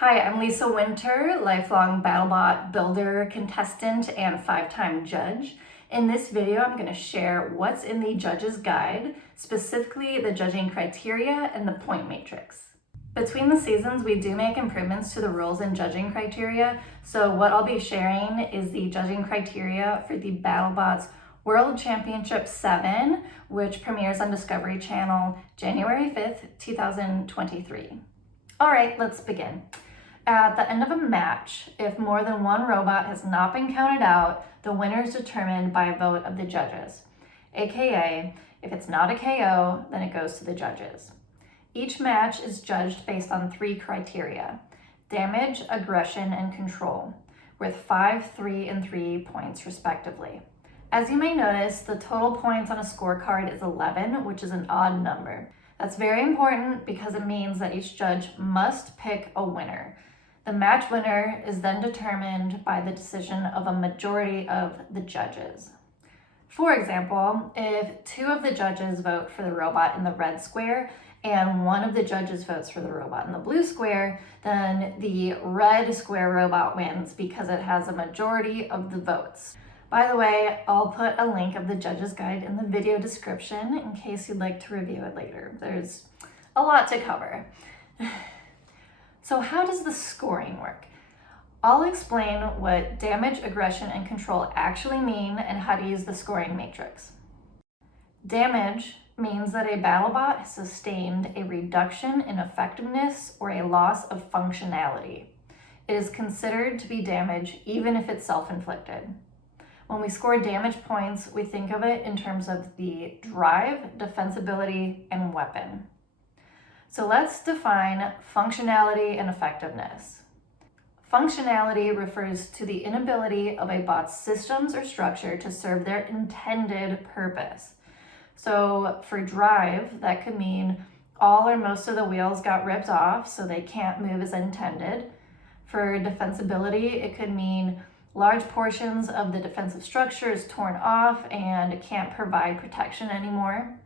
Hi, I'm Lisa Winter, lifelong BattleBot builder, contestant, and 5-time judge. In this video, I'm going to share what's in the judge's guide, specifically the judging criteria and the point matrix. Between the seasons, we do make improvements to the rules and judging criteria, so what I'll be sharing is the judging criteria for the BattleBots World Championship 7, which premieres on Discovery Channel January 5th, 2023. All right, let's begin. At the end of a match, if more than one robot has not been counted out, the winner is determined by a vote of the judges. AKA, if it's not a KO, then it goes to the judges. Each match is judged based on 3 criteria: damage, aggression, and control, with 5, 3, and 3 points respectively. As you may notice, the total points on a scorecard is 11, which is an odd number. That's very important because it means that each judge must pick a winner. The match winner is then determined by the decision of a majority of the judges. For example, if 2 of the judges vote for the robot in the red square and 1 of the judges votes for the robot in the blue square, then the red square robot wins because it has a majority of the votes. By the way, I'll put a link of the judge's guide in the video description in case you'd like to review it later. There's a lot to cover. So how does the scoring work? I'll explain what damage, aggression, and control actually mean and how to use the scoring matrix. Damage means that a BattleBot has sustained a reduction in effectiveness or a loss of functionality. It is considered to be damage even if it's self-inflicted. When we score damage points, we think of it in terms of the drive, defensibility, and weapon. So let's define functionality and effectiveness. Functionality refers to the inability of a bot's systems or structure to serve their intended purpose. So for drive, that could mean all or most of the wheels got ripped off so they can't move as intended. For defensibility, it could mean large portions of the defensive structure is torn off and it can't provide protection anymore.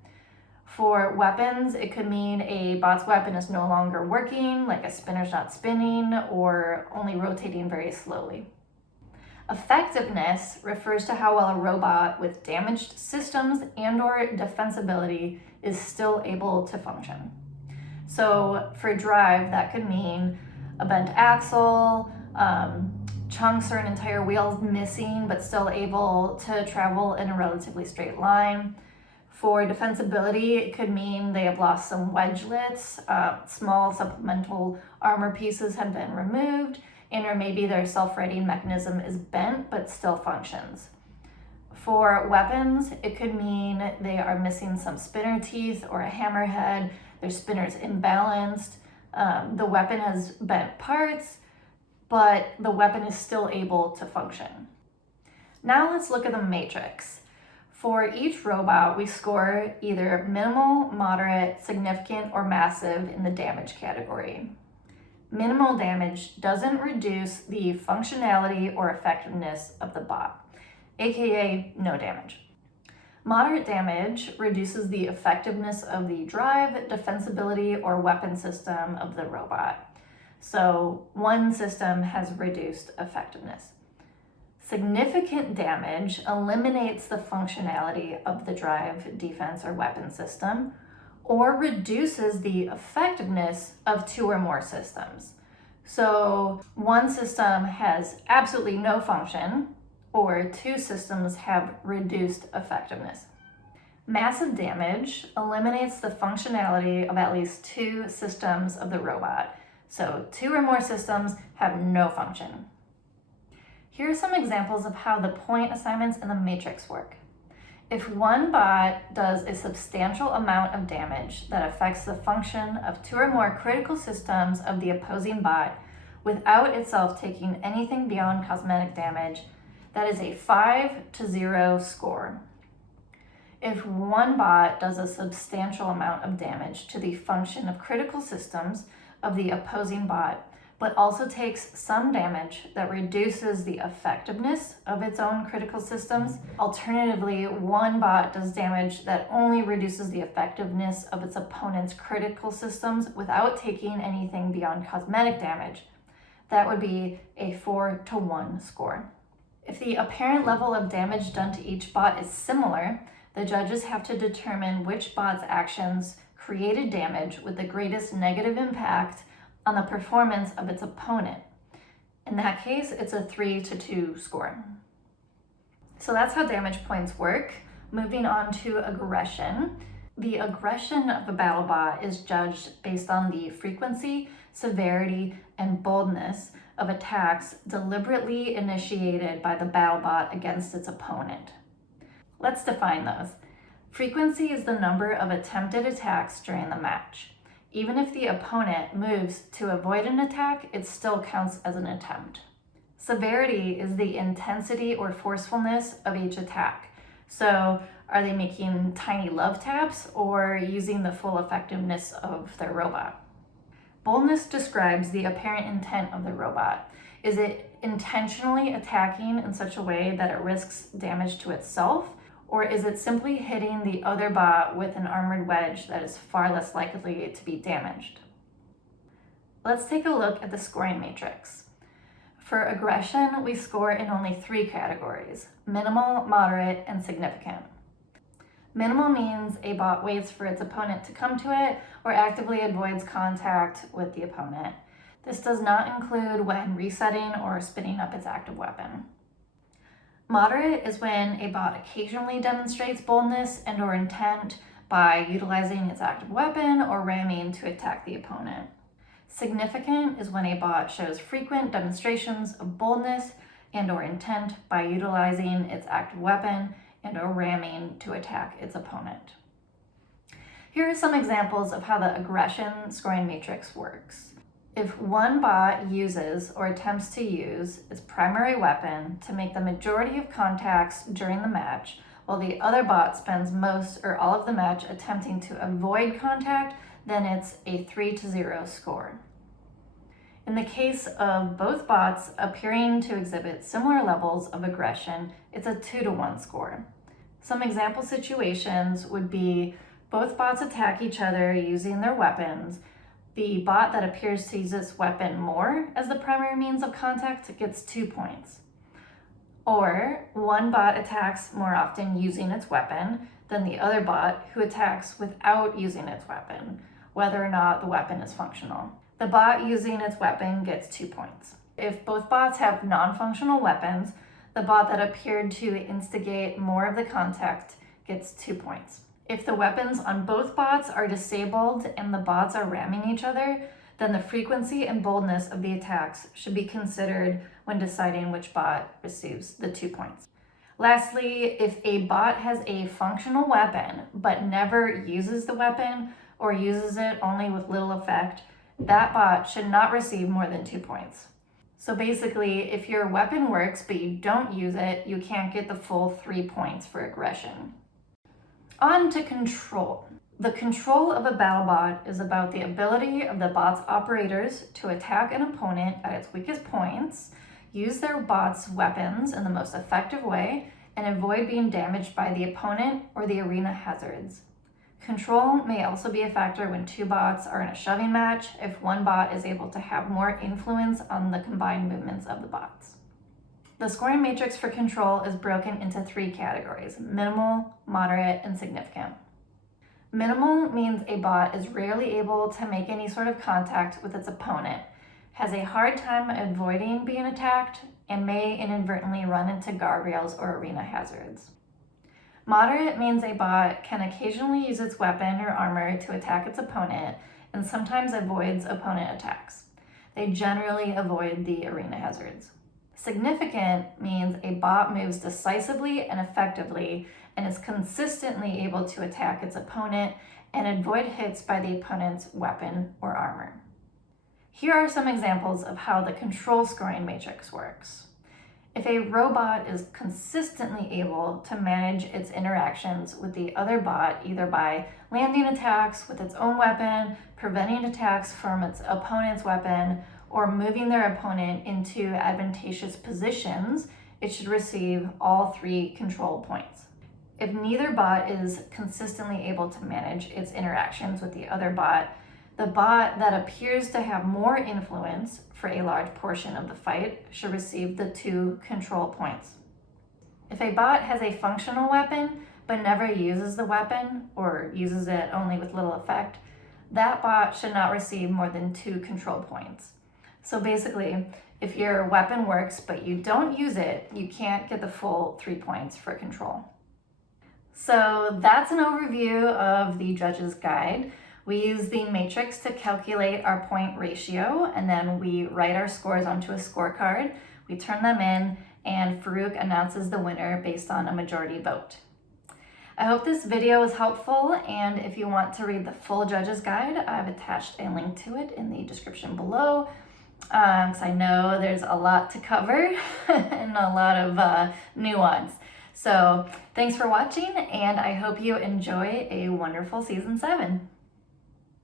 For weapons, it could mean a bot's weapon is no longer working, like a spinner's not spinning or only rotating very slowly. Effectiveness refers to how well a robot with damaged systems and/or defensibility is still able to function. So for drive, that could mean a bent axle, chunks or an entire wheel missing but still able to travel in a relatively straight line. For defensibility, it could mean they have lost some wedgelets, small supplemental armor pieces have been removed, and or maybe their self-righting mechanism is bent but still functions. For weapons, it could mean they are missing some spinner teeth or a hammerhead, their spinner's imbalanced, the weapon has bent parts, but the weapon is still able to function. Now let's look at the matrix. For each robot, we score either minimal, moderate, significant, or massive in the damage category. Minimal damage doesn't reduce the functionality or effectiveness of the bot, aka no damage. Moderate damage reduces the effectiveness of the drive, defensibility, or weapon system of the robot. So one system has reduced effectiveness. Significant damage eliminates the functionality of the drive, defense, or weapon system, or reduces the effectiveness of 2 or more systems. So one system has absolutely no function, or 2 systems have reduced effectiveness. Massive damage eliminates the functionality of at least 2 systems of the robot. So 2 or more systems have no function. Here are some examples of how the point assignments in the matrix work. If one bot does a substantial amount of damage that affects the function of 2 or more critical systems of the opposing bot without itself taking anything beyond cosmetic damage, that is a 5-0 score. If one bot does a substantial amount of damage to the function of critical systems of the opposing bot, but also takes some damage that reduces the effectiveness of its own critical systems. Alternatively, one bot does damage that only reduces the effectiveness of its opponent's critical systems without taking anything beyond cosmetic damage. that would be a 4-1 score. If the apparent level of damage done to each bot is similar, the judges have to determine which bot's actions created damage with the greatest negative impact on the performance of its opponent. In that case, it's a 3-2 score. So that's how damage points work. Moving on to aggression. The aggression of a BattleBot is judged based on the frequency, severity, and boldness of attacks deliberately initiated by the BattleBot against its opponent. Let's define those. Frequency is the number of attempted attacks during the match. Even if the opponent moves to avoid an attack, it still counts as an attempt. Severity is the intensity or forcefulness of each attack. So, are they making tiny love taps or using the full effectiveness of their robot? Boldness describes the apparent intent of the robot. Is it intentionally attacking in such a way that it risks damage to itself? Or is it simply hitting the other bot with an armored wedge that is far less likely to be damaged? Let's take a look at the scoring matrix. For aggression, we score in only 3 categories: minimal, moderate, and significant. Minimal means a bot waits for its opponent to come to it or actively avoids contact with the opponent. This does not include when resetting or spinning up its active weapon. Moderate is when a bot occasionally demonstrates boldness and/or intent by utilizing its active weapon or ramming to attack the opponent. Significant is when a bot shows frequent demonstrations of boldness and/or intent by utilizing its active weapon and/or ramming to attack its opponent. Here are some examples of how the aggression scoring matrix works. If one bot uses or attempts to use its primary weapon to make the majority of contacts during the match, while the other bot spends most or all of the match attempting to avoid contact, then it's a 3-0 score. In the case of both bots appearing to exhibit similar levels of aggression, it's a 2-1 score. Some example situations would be both bots attack each other using their weapons. The bot that appears to use its weapon more as the primary means of contact gets 2 points. Or one bot attacks more often using its weapon than the other bot who attacks without using its weapon, whether or not the weapon is functional. The bot using its weapon gets 2 points. If both bots have non-functional weapons, the bot that appeared to instigate more of the contact gets 2 points. If the weapons on both bots are disabled and the bots are ramming each other, then the frequency and boldness of the attacks should be considered when deciding which bot receives the 2 points. Lastly, if a bot has a functional weapon but never uses the weapon or uses it only with little effect, that bot should not receive more than 2 points. So basically, if your weapon works but you don't use it, you can't get the full 3 points for aggression. On to control. The control of a BattleBot is about the ability of the bot's operators to attack an opponent at its weakest points, use their bot's weapons in the most effective way, and avoid being damaged by the opponent or the arena hazards. Control may also be a factor when 2 bots are in a shoving match if one bot is able to have more influence on the combined movements of the bots. The scoring matrix for control is broken into 3 categories: minimal, moderate, and significant. Minimal means a bot is rarely able to make any sort of contact with its opponent, has a hard time avoiding being attacked, and may inadvertently run into guardrails or arena hazards. Moderate means a bot can occasionally use its weapon or armor to attack its opponent and sometimes avoids opponent attacks. They generally avoid the arena hazards. Significant means a bot moves decisively and effectively and is consistently able to attack its opponent and avoid hits by the opponent's weapon or armor. Here are some examples of how the control scoring matrix works. If a robot is consistently able to manage its interactions with the other bot, either by landing attacks with its own weapon, preventing attacks from its opponent's weapon, or moving their opponent into advantageous positions, it should receive all 3 control points. If neither bot is consistently able to manage its interactions with the other bot, the bot that appears to have more influence for a large portion of the fight should receive the 2 control points. If a bot has a functional weapon but never uses the weapon or uses it only with little effect, that bot should not receive more than 2 control points. So basically, if your weapon works but you don't use it, you can't get the full 3 points for control. So that's an overview of the Judge's Guide. We use the matrix to calculate our point ratio, and then we write our scores onto a scorecard. We turn them in, and Farouk announces the winner based on a majority vote. I hope this video was helpful, and if you want to read the full Judge's Guide, I've attached a link to it in the description below, because I know there's a lot to cover and a lot of nuance. So thanks for watching, and I hope you enjoy a wonderful season 7.